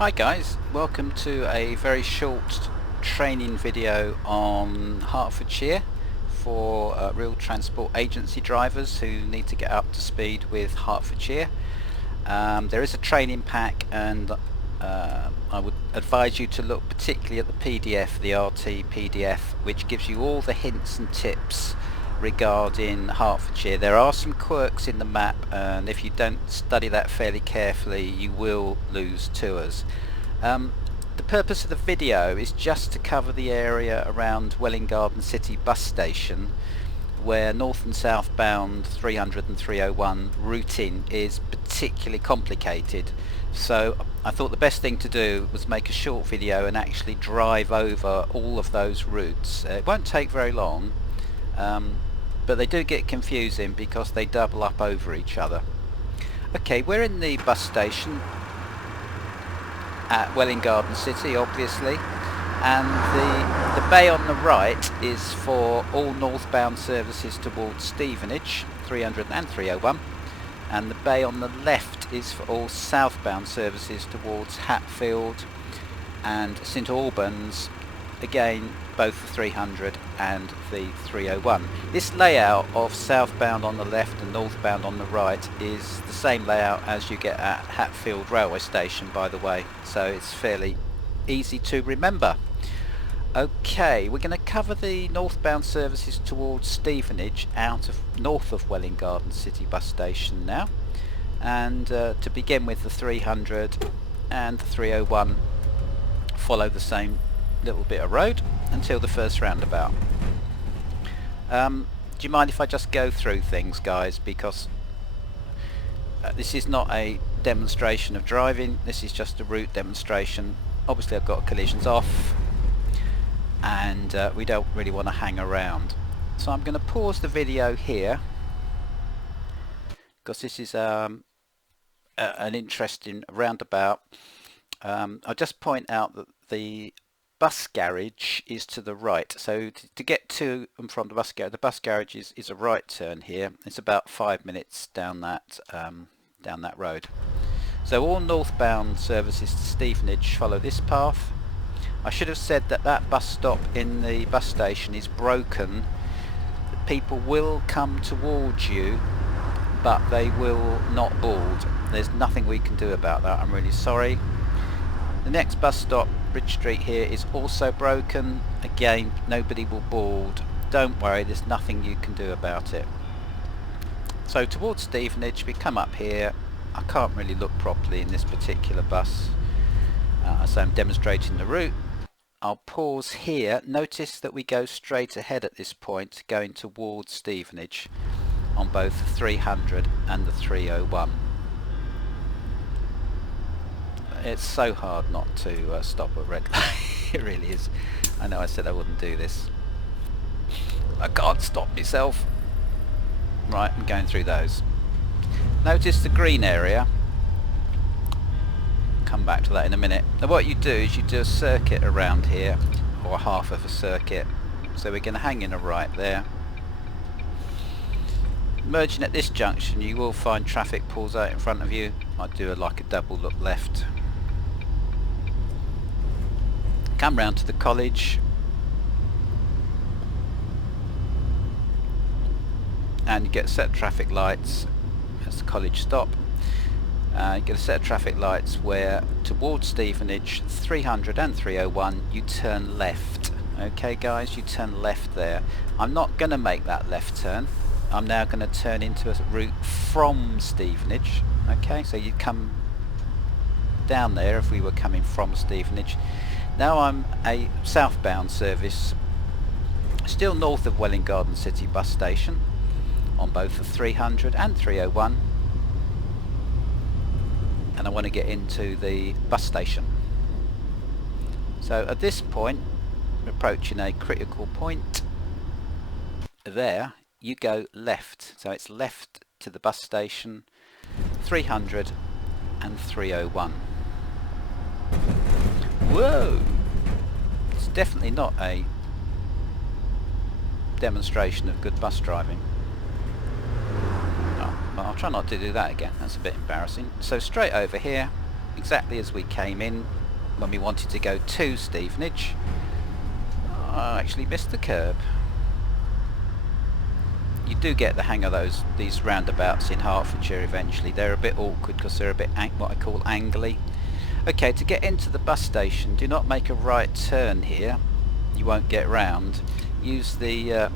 Hi guys, welcome to a very short training video on Hertfordshire for real transport agency drivers who need to get up to speed with Hertfordshire. There is a training pack, and I would advise you to look particularly at the PDF, the RT PDF, which gives you all the hints and tips regarding Hertfordshire. There are some quirks in the map, and if you don't study that fairly carefully you will lose tours. The purpose of the video is just to cover the area around Welwyn Garden City bus station, where north and southbound 300 and 301 routing is particularly complicated. So I thought the best thing to do was make a short video and actually drive over all of those routes. It won't take very long, but they do get confusing because they double up over each other. Okay, we're in the bus station at Welwyn Garden City, obviously, and the bay on the right is for all northbound services towards Stevenage 300 and 301, and the bay on the left is for all southbound services towards Hatfield and St Albans, again both the 300 and the 301. This layout of southbound on the left and northbound on the right is the same layout as you get at Hatfield railway station, by the way, so it's fairly easy to remember. Okay, we're going to cover the northbound services towards Stevenage north of Welwyn Garden City bus station now, and to begin with, the 300 and the 301 follow the same little bit of road until the first roundabout. Do you mind if I just go through things, guys, because this is not a demonstration of driving, this is just a route demonstration. Obviously I've got collisions off, and we don't really want to hang around, so I'm going to pause the video here because this is an interesting roundabout. I'll just point out that the bus garage is to the right, so to get to and from the bus garage is a right turn here. It's about 5 minutes down that road. So all northbound services to Stevenage follow this path. I should have said that that bus stop in the bus station is broken. People will come towards you, but they will not board. There's nothing we can do about that, I'm really sorry. The next bus stop, Bridge Street here, is also broken. Again, nobody will board. Don't worry, there's nothing you can do about it. So towards Stevenage we come up here. I can't really look properly in this particular bus, so I'm demonstrating the route. I'll pause here. Notice that we go straight ahead at this point, going towards Stevenage on both the 300 and the 301. It's so hard not to stop at red light. It really is. I know I said I wouldn't do this. I can't stop myself. Right, I'm going through those. Notice the green area. Come back to that in a minute. Now what you do is you do a circuit around here, or half of a circuit. So we're going to hang in a right there. Merging at this junction, you will find traffic pulls out in front of you. I do like a double look left. Come round to the college, and you get a set of traffic lights. That's the college stop. You get a set of traffic lights where towards Stevenage 300 and 301 you turn left. Okay guys, you turn left there. I'm not going to make that left turn. I'm now going to turn into a route from Stevenage. Okay, so you'd come down there if we were coming from Stevenage. Now I'm a southbound service, still north of Welwyn Garden City bus station, on both the 300 and 301, and I want to get into the bus station. So at this point, we're approaching a critical point. There you go left, so it's left to the bus station 300 and 301. Whoa! It's definitely not a demonstration of good bus driving. Oh, well, I'll try not to do that again, that's a bit embarrassing. So straight over here, exactly as we came in when we wanted to go to Stevenage. I actually missed the curb. You do get the hang of these roundabouts in Hertfordshire eventually. They're a bit awkward because they're a bit what I call angly. Okay, to get into the bus station, do not make a right turn here. You won't get round. Use the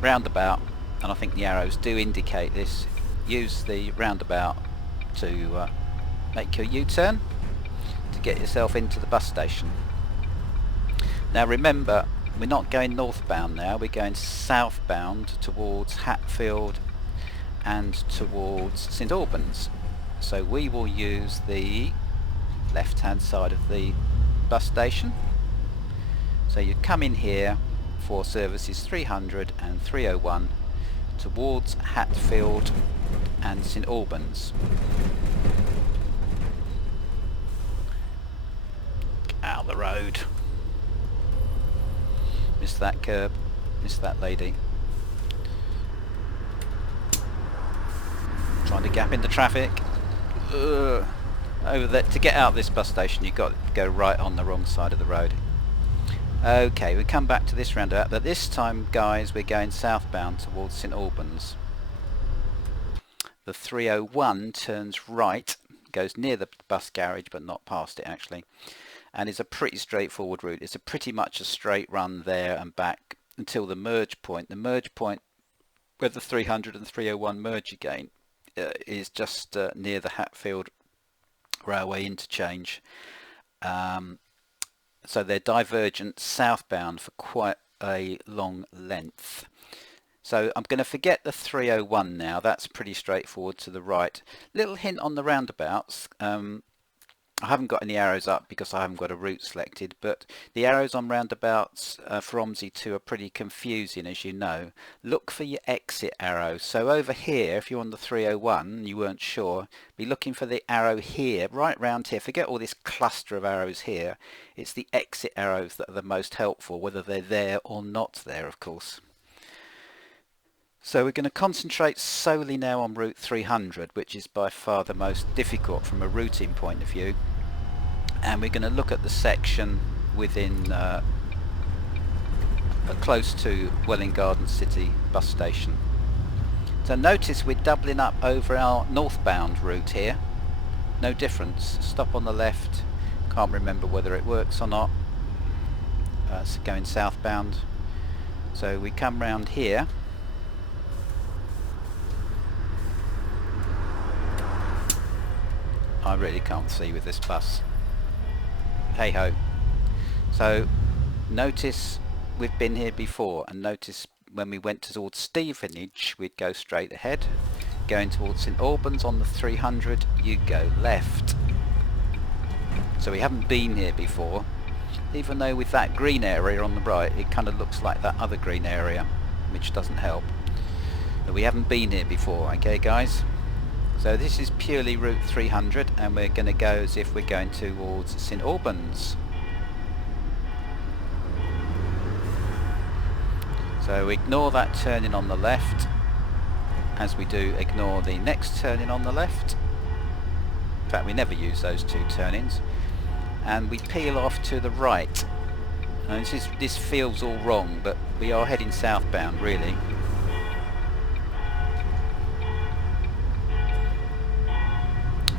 roundabout, and I think the arrows do indicate this. Use the roundabout to make your U-turn to get yourself into the bus station. Now remember, we're not going northbound now, we're going southbound towards Hatfield and towards St Albans. So we will use the left hand side of the bus station. So you come in here for services 300 and 301 towards Hatfield and St Albans. Out of the road. Missed that curb, missed that lady. Trying to gap into traffic. Over there. To get out of this bus station you've got to go right on the wrong side of the road. Okay, we come back to this roundabout, but this time guys we're going southbound towards St Albans. The 301 turns right, goes near the bus garage but not past it actually, and it's a pretty straightforward route. It's pretty much a straight run there and back until the merge point. The merge point where the 300 and 301 merge again is just near the Hatfield railway interchange. So they're divergent southbound for quite a long length. So I'm going to forget the 301 now. That's pretty straightforward to the right. Little hint on the roundabouts. I haven't got any arrows up because I haven't got a route selected, but the arrows on roundabouts for OMSI 2 are pretty confusing, as you know. Look for your exit arrow. So over here, if you're on the 301 and you weren't sure, be looking for the arrow here, right round here. Forget all this cluster of arrows here. It's the exit arrows that are the most helpful, whether they're there or not there, of course. So we're going to concentrate solely now on route 300, which is by far the most difficult from a routing point of view, and we're going to look at the section within close to Welwyn Garden City bus station. So notice we're doubling up over our northbound route here. No difference. Stop on the left. Can't remember whether it works or not. It's going southbound. So we come round here. I really can't see with this bus. Hey ho. So notice we've been here before, and notice when we went towards Stevenage we'd go straight ahead. Going towards St Albans on the 300 you go left. So we haven't been here before, even though with that green area on the right it kind of looks like that other green area, which doesn't help. But we haven't been here before, okay guys? So this is purely route 300 and we're going to go as if we're going towards St Albans. So ignore that turning on the left, as we do ignore the next turning on the left. In fact we never use those two turnings. And we peel off to the right. And this feels all wrong, but we are heading southbound really.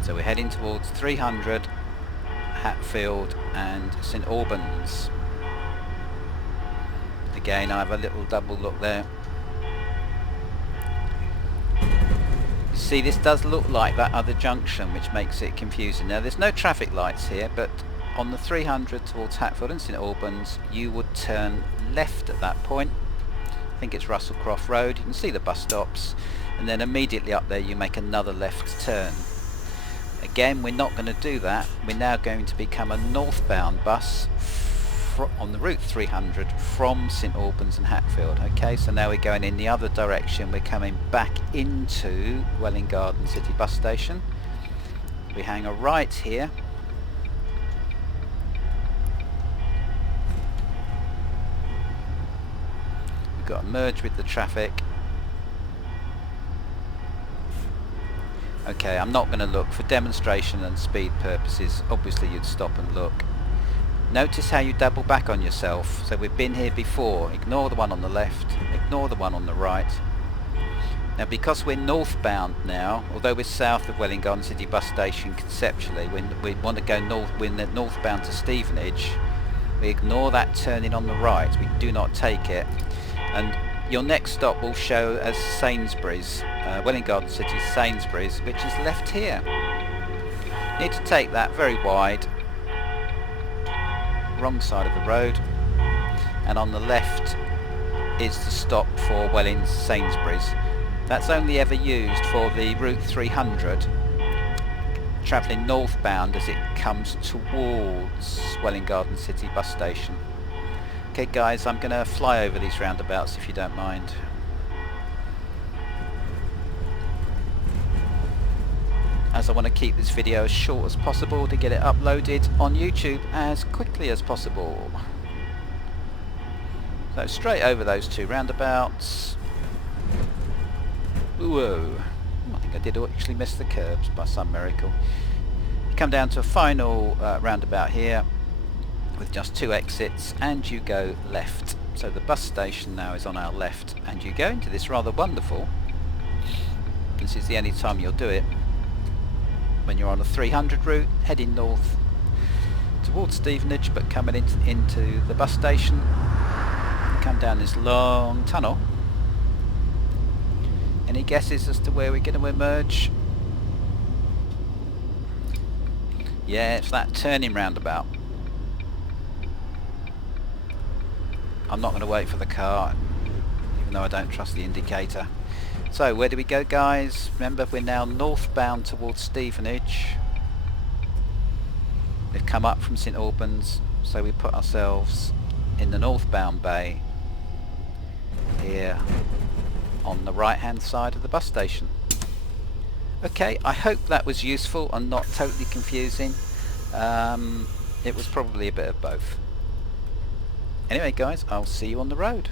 So we're heading towards 300, Hatfield and St Albans. Again I have a little double look there. See, this does look like that other junction, which makes it confusing. Now there's no traffic lights here, but on the 300 towards Hatfield and St Albans you would turn left at that point. I think it's Russellcroft Road. You can see the bus stops, and then immediately up there you make another left turn. Again, we're not going to do that. We're now going to become a northbound bus on the route 300 from St Albans and Hatfield. Okay, so now we're going in the other direction. We're coming back into Welwyn Garden City bus station. We hang a right here. We've got to merge with the traffic. Okay, I'm not going to look. For demonstration and speed purposes, obviously you'd stop and look. Notice how you double back on yourself. So we've been here before. Ignore the one on the left, ignore the one on the right. Now because we're northbound now, although we're south of Welwyn Garden City bus station conceptually, we want to go north, we're northbound to Stevenage. We ignore that turning on the right, we do not take it. And your next stop will show as Sainsbury's, Welwyn Garden City Sainsbury's, which is left here. You need to take that very wide, wrong side of the road, and on the left is the stop for Welwyn Sainsbury's. That's only ever used for the Route 300 travelling northbound as it comes towards Welwyn Garden City bus station. Okay guys, I'm going to fly over these roundabouts if you don't mind. As I want to keep this video as short as possible to get it uploaded on YouTube as quickly as possible. So straight over those two roundabouts. Whoa, I think I did actually miss the curbs by some miracle. You come down to a final roundabout here with just two exits and you go left. So the bus station now is on our left and you go into this rather wonderful, this is the only time you'll do it, when you're on a 300 route heading north towards Stevenage but coming into the bus station. You come down this long tunnel. Any guesses as to where we're going to emerge? Yeah, it's that turning roundabout. I'm not going to wait for the car, even though I don't trust the indicator. So, where do we go, guys? Remember, we're now northbound towards Stevenage. We've come up from St Albans, so we put ourselves in the northbound bay here on the right hand side of the bus station. Okay, I hope that was useful and not totally confusing. It was probably a bit of both. Anyway guys, I'll see you on the road.